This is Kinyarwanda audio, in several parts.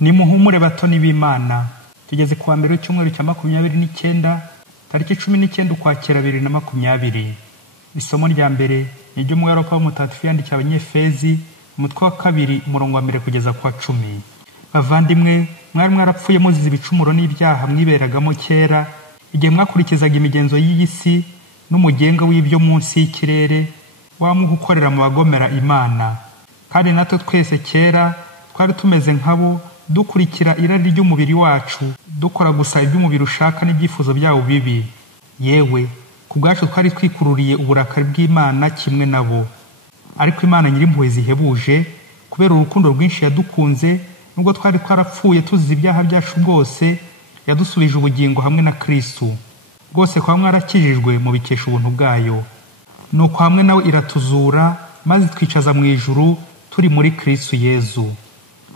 Ni muhumure batoni b'Imana. Tugeze kuwa mbere w'icyumweru cya 29 tariki 19 ukwakira 2020. Isomo rya mbere ni ryo mu Europa w'umutagatifu yandikiye Abanyefezi umutwe wa 2 umurongo wa 1 kugeza kwa 10. Bavandimwe, mwari mwarapfuye muzize ibicumuro n'ibyaha mwiberagamo kera, igihe mwakurikizaga imigenzo y'iyi si n'umugenga w'ibyo munsi y'ikirere, wamugukorera mu bagomera Imana. Kandi natwe twese kera twari tumeze nkabo, dukurikira irari ry'umubiri wacu, dukora gusa iby'umubiri ushaka n'ibyifuzo byawo bibi. Yewe kubwacu twari twikururiye uburakari bw'Imana kimwe nabo. Ariko Imana nyirimpuhwe zihebuje, kubera urukundo rwinshi yadukunze, nubwo twari twarapfuye tuzize ibyaha byacu bwose, yadusubije ubugingo hamwe na Kristo. Rwose kwa mwarakijijwe mu bikesha ubuntu bwayo. Nuko hamwe nawe iratuzura, maze twicaza mu ijuru turi muri Kristo Yezu.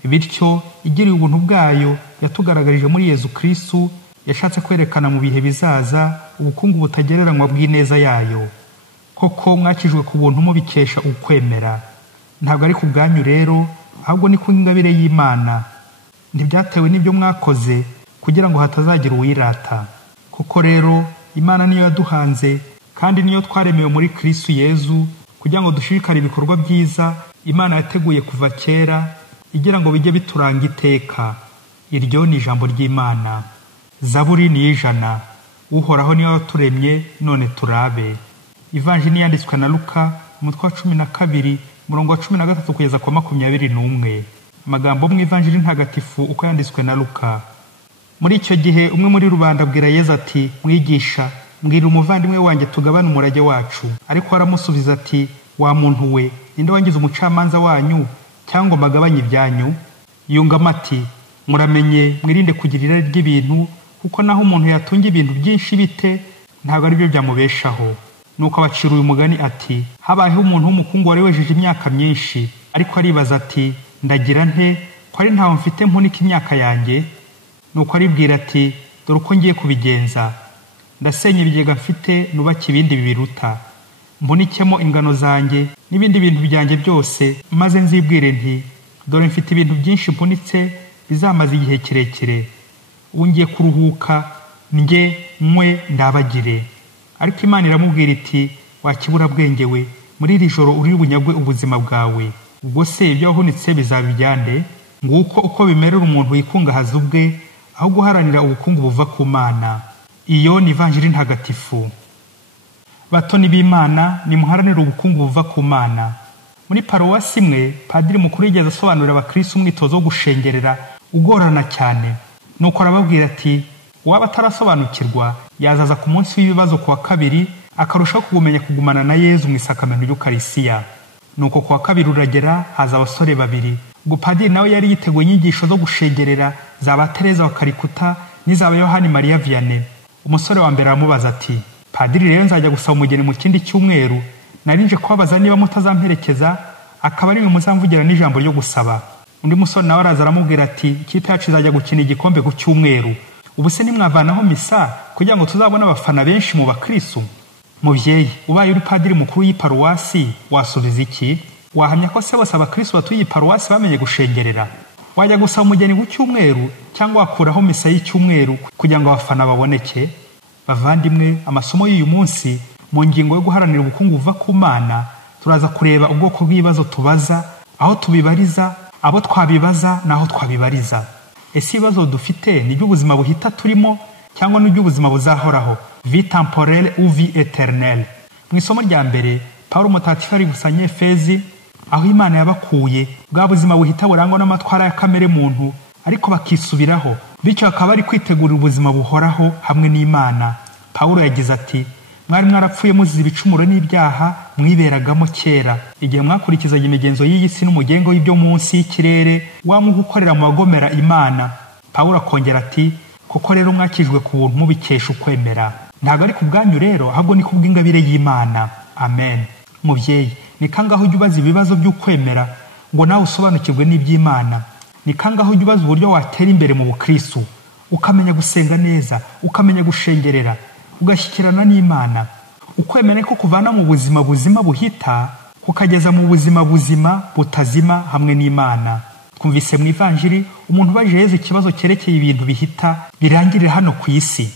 Bityo igiriye ubuntu bwayo yatugaragarije muri Yezu Kristo, yashatse kwerekana mu bihe bizaza ubukungu butagereranywa bw'ineza yayo. Koko mwakijwe ku buntu mubikesha ukwemera. Ntabwo ari ku bwanyu rero, ahubwo ni ku ngabire y'Imana. Ntibyatewe n'ibyo mwakoze kugira ngo hatazagira uwirata. Koko rero Imana niyo yaduhanze, kandi niyo twaremewe muri Kristo Yezu, kugira ngo dushirikare ibikorwa byiza Imana yateguye kuva kera, igira ngo bijye bituranga iteka. Iryo ni ijambo ry'Imana. Zaburi ni 100. Uhoraho niwe waturemye, none turabe. Ivanjili yanditswe na Luka umutwe wa 12 umurongo wa 13 kugeza kwa 21. Amagambo mu Ivanjili ntagatifu uko yanditswe na Luka. Muri icyo gihe umwe muri rubanda abwira Yezu ati, Mwigisha, mbwira umuvandimwe wanjye tugabane umurage wacu. Ariko aramusubiza ati, wa muntu we, ninde wangize umucamanza wanyu cyangwa mbagabanye ibyanyu? Yungamo ati, muramenye mwirinde kugira irari ry'ibintu, kuko naho umuntu yatunga ibintu byinshi bite, ntabwo ari byo byamubeshaho. Nuko abacira uyu mugani ati, habayeho umuntu w'umukungu wari wejeje imyaka myinshi, ariko aribaza ati, ndagira nte ko ari ntawe mfite mpunika imyaka yanjye? Nuko aribwira ati, dore uko ngiye kubigenza. Ndasenya ibigega mfite nubaka ibindi bibiruta, mpunikemo ingano zanjye n'ibindi bintu byanjye byose, maze nzibwire nti, dore mfite ibintu byinshi mpunitse bizamaze igihe kirekire. Ubu ngiye kuruhuka, ndye nywe ndabagire. Ariko Imana iramubwira iti, wakibura bwenge we, muri iri joro uri bunyagwe ubuzima bwawe. Ubwo se ibyo wahunitse bizabiryande? Nguko uko bimerera umuntu wikungahaza ubwe, aho guharanira ubukungu buva ku Mana. Iyo ni Ivanjili ntagatifu. Batoni b'Imana, nimuharanire ubukungu buva ku Mana. Muri paruwasi imwe, padiri mukuru yigeze asobanurira abakristo umwitozo wo gushengerera ugorana cyane. Nuko arababwira ati, waba atarasobanukirwa yazaza ku munsi w'ibibazo kuwa 2, akarushaho kugumenya kugumana na Yezu mu isakamento y'Ukarisiya. Nuko kuwa 2 uragera, haza abasore 2. Ubwo padiri nawe yari yiteguye inyigisho zo gushengerera zaba Tereza wa Kalikuta n'izaba Yohani Maria Vianney. Umusore wa mbere aramubaza ati, padiri rero nzajya gusaba umugeni mu kindi cyumweru, narinje kubabaza niba mutazamperekeza, akaba ari muzamvugira n'ijambo ryo gusaba. Undi musore nawe araza aramubwira ati, ikipe yacu izajya gukina igikombe ku cyumweru. Ubu se nimwavanaho misa kugira ngo tuzabone abafana benshi mu bakristo? Mubyeyi, ubaye uri padiri mukuru y'iparuwasi, wasubiza iki? Wahamya ko se bose abakristo batuye iparuwasi bamenye gushengerera? Wajya gusaba umugeni ku cyumweru cyangwa wakuraho misa y'icyumweru kugira ngo abafana baboneke? Bavandimwe, amasomo y'uyu munsi mu ngingo yo guharanira ubukungu buva ku Mana, turaza kureba ubwoko bw'ibibazo tubaza, aho tubibariza, abo twabibaza naho twabibariza. Ese ibibazo dufite ni by'ubuzima buhita turimo cyangwa ni by'ubuzima buzahoraho, vie temporelle ou vie éternelle? Mu isomo rya mbere, Paulo mutagatifu ari gusanya Efezi, aho Imana yabakuye bwa buzima buhita burangwa n'amatwara ya kamere muntu, ariko bakisubiraho, bityo akaba ari kwitegurira ubuzima buhoraho hamwe n'Imana. Paulo yagize ati, mwari mwarapfuye muzize ibicumuro n'ibyaha mwiberagamo kera, igihe mwakurikizaga imigenzo y'iyi si n'umugengo w'ibyo munsi y'ikirere, wamugukorera mu bagomera Imana. Paulo akongera ati, koko rero mwakijwe ku buntu mubikesha ukwemera. Ntabwo ari ku bwanyu rero, ahubwo ni ku bw'ingabire y'Imana. Amen. Mubyeyi, ni kangaho ujya ubaza ibibazo by'ukwemera ngo nawe usobanukirwe n'iby'Imana? Ni kangaho ujya ubaza uburyo watera imbere mu bukristo, ukamenya gusenga neza, ukamenya gushengerera, ugashyikirana n'Imana? Ukwemera ko kuvana mu buzima buzima buhita kukageza mu buzima buzima butazima hamwe n'Imana. twumvise mu ivanjiri umuntu baje Yezu ikibazo cyerekeye ibintu bihita birangirira hano ku isi.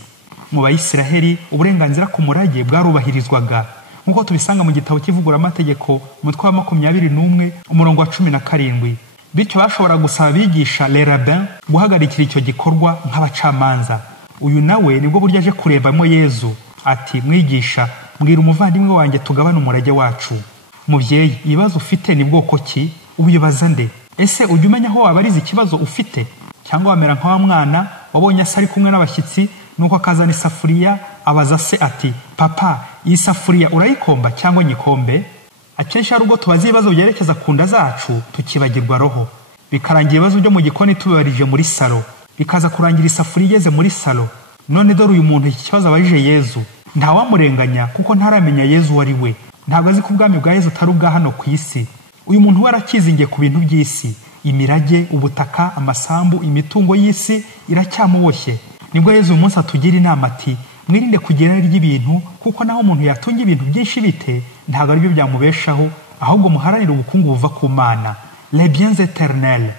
Mu Bayisiraheli uburenganzira ku murage bwarubahirizwaga nk'uko tubisanga mu gitabo cy'ivugura amategeko umutwe wa 21 umurongo wa 17. Bityo bashobora gusaba abigisha les rabbins guhagarikira icyo gikorwa nk'abacamanza. Uyu nawe nibwo buryo aje kurebamo Yezu ati, mwigisha, mbwira umuvandimwe wanjye tugabane umurage wacu. Mubyeyi, ibibazo ufite ni bwoko ki? Ubibaza nde? Ese ujya umenya aho wabariza ikibazo ufite? Cyangwa wamera nka wa mwana wabonye ase ari kumwe n'abashyitsi nuko akazana isafuriya abaza se ati, papa, iyi safuriya urayikomba cyangwa nyikombe? Akenshi hari ubwo tubaza ibibazo byerekeza ku nda zacu tukibagirwa roho, bikarangira ibibazo byo mu gikoni tubibarije muri salo, bikaza kurangira isafuriya igeze muri salo. None dore uyu muntu iki kibazo abarije Yezu, ntawamurenganya kuko ntaramenya Yezu uwo ari we. Ntabwo azi ko ubwami bwa Yezu atari ubwa hano ku isi. Uyu muntu warakizingiye ku bintu by'isi, imirage, ubutaka, amasambu, imitungo y'isi iracyamuboshye. Nibwo Yezu uyu munsi atugira inama ati, mwirinde kugera ry'ibintu kuko naho umuntu yatunga ibintu byinshi bite ntabwo ari byo byamubeshaho, ahubwo muharanire ubukungu buva ku Mana, les biens éternels.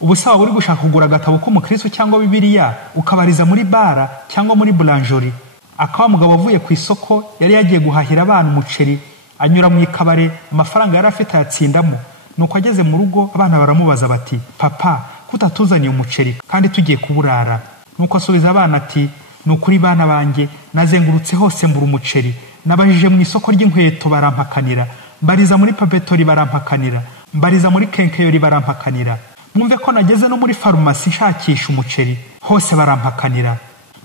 Ubusaba buri gushaka kugura agatabo k'umukristo cyangwa Bibiliya ukabariza muri bara cyangwa muri boulangerie. Akaba mugabo avuye ku isoko yari yagiye guhahira abana umuceri, anyura mu ikabare, amafaranga yari afite yatsindamo. Nuko ageze mu rugo abana baramubaza bati, papa, kutatuzaniye umuceri kandi tugiye kuburara? Nuko asubiza abana ati, nukuri bana banjye, nazengurutse hose mbura umuceri, nabajije mu isoko ry'inkweto barampakanira, mbariza muri papetori barampakanira, mbariza muri kenkeyori barampakanira, mwumve ko nageze no muri farumasi nshakisha umuceri, hose barampakanira.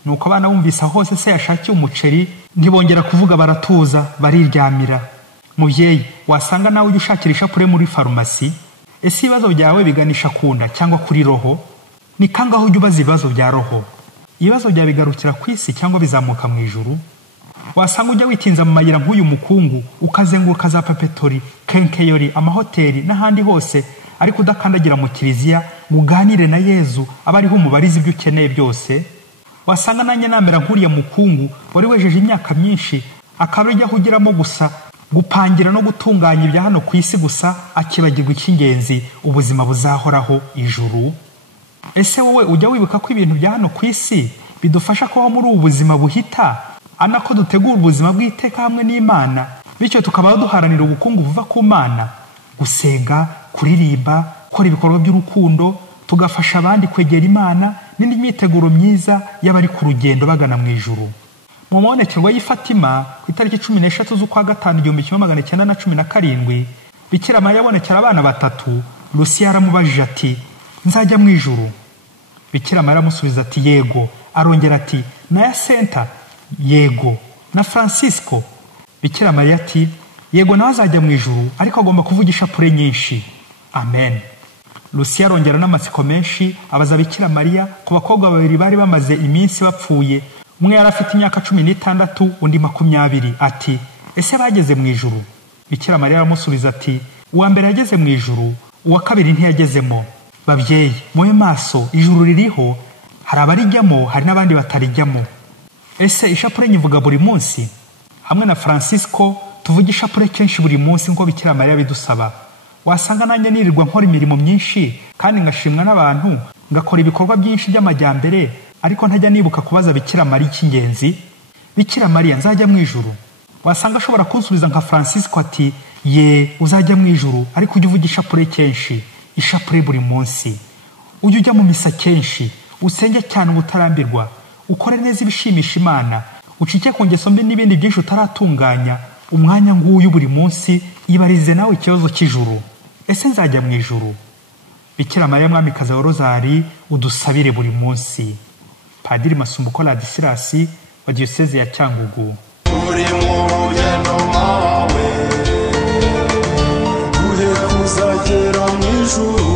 Nuko abana bumvise hose se yashakiye umuceri ntibongera kuvuga, baratuza bariryamira. Mubyeyi, wasanga nawe ujya ushakira ishapure muri farumasi? Ese ibibazo byawe biganisha ku nda cyangwa kuri roho? Ni kangaho ujya ubaza ibibazo bya roho? Ibibazo byawe bigarukira ku isi cyangwa bizamuka mu ijuru? Wasanga ujya witinza mu mayira nk'uyu mukungu ukazenguruka za papetori, kenkeyori, amahoteli n'ahandi hose, ariko udakandagira mu kiliziya muganire na Yezu abariho umubariza ibyo ukeneye byose. Wasanga nanjye namera nk'uriya mukungu wari wejeje imyaka myinshi, akaba ajya ahugiramo gusa gupangira no gutunganya ibya hano ku isi gusa, akibagirwa icy'ingenzi, ubuzima buzahoraho, ijuru. Ese wowe ujya wibuka ko ibintu bya hano ku isi bidufasha kubaho muri ubu buzima buhita, anako dutegura ubuzima bw'iteka hamwe n'Imana, bityo tukaba duharanira ubukungu buva ku Mana, gusenga, kuririmba, gukora ibikorwa by'urukundo, tugafasha abandi kwegera Imana n'indi myiteguro myiza y'abari ku rugendo bagana mu ijuru. Mu mabonekerwa y'i Fatima ku itariki 13 z'ukwa gatanu 1917, Bikira Mariya yabonekera abana batatu. Lucia aramubajije ati, nzajya mu ijuru? Bikira Mariya aramusubiza ati, yego. Arongera ati, na Yasenta? Yego. Na Francisco? Bikira Mariya ati, yego nawe azajya mu ijuru, ariko agomba kuvugisha pure nyinshi. Amen. Lucia arongera n'amatsiko menshi abaza Bikira Mariya ku bakobwa babiri bari bamaze iminsi bapfuye. Umwe yari afite imyaka 16, undi 20, ati, ese bageze mu ijuru? Bikira Mariya aramusubiza ati, uwa mbere yageze mu ijuru, uwa kabiri ntiyagezemo. Babyeyi, mube maso, ijuru ririho, hari abarijyamo, hari n'abandi batarijyamo. Ese ishapure nyivuga buri munsi? Hamwe na Francisco tuvuga ishapure kenshi buri munsi nko Bikira Mariya bidusaba. Wasanga nanjye nirirwa nkora imirimo myinshi kandi ngashimwa n'abantu, ngakora ibikorwa byinshi by'amajyambere, ariko ntajya nibuka kubaza Bikira Mariya icy'ingenzi. Bikira Mariya, nzajya mu ijuru? Wasanga ashobora kunsubiza nka Francisco ati, ye, uzajya mu ijuru, ariko ujye uvuga ishapure kenshi, ishapure buri munsi. Ujye ujya mu misa kenshi, usenge cyane ubutarambirwa, ukore neza ibishimisha Imana, ucike ku ngeso mbi n'ibindi byinshi utaratunganya. Umwanya nguyu buri munsi ibarize nawe ikibazo cy'ijuru. Ese nzajya mu ijuru? Bikira Mariya mwamikazi wa Rozari, udusabire buri munsi. Padiri Masumbuko Ladislas wa Diocese ya Cyangugu. Uri mu rugendo wawe, uhe kuzagera mu ijuru.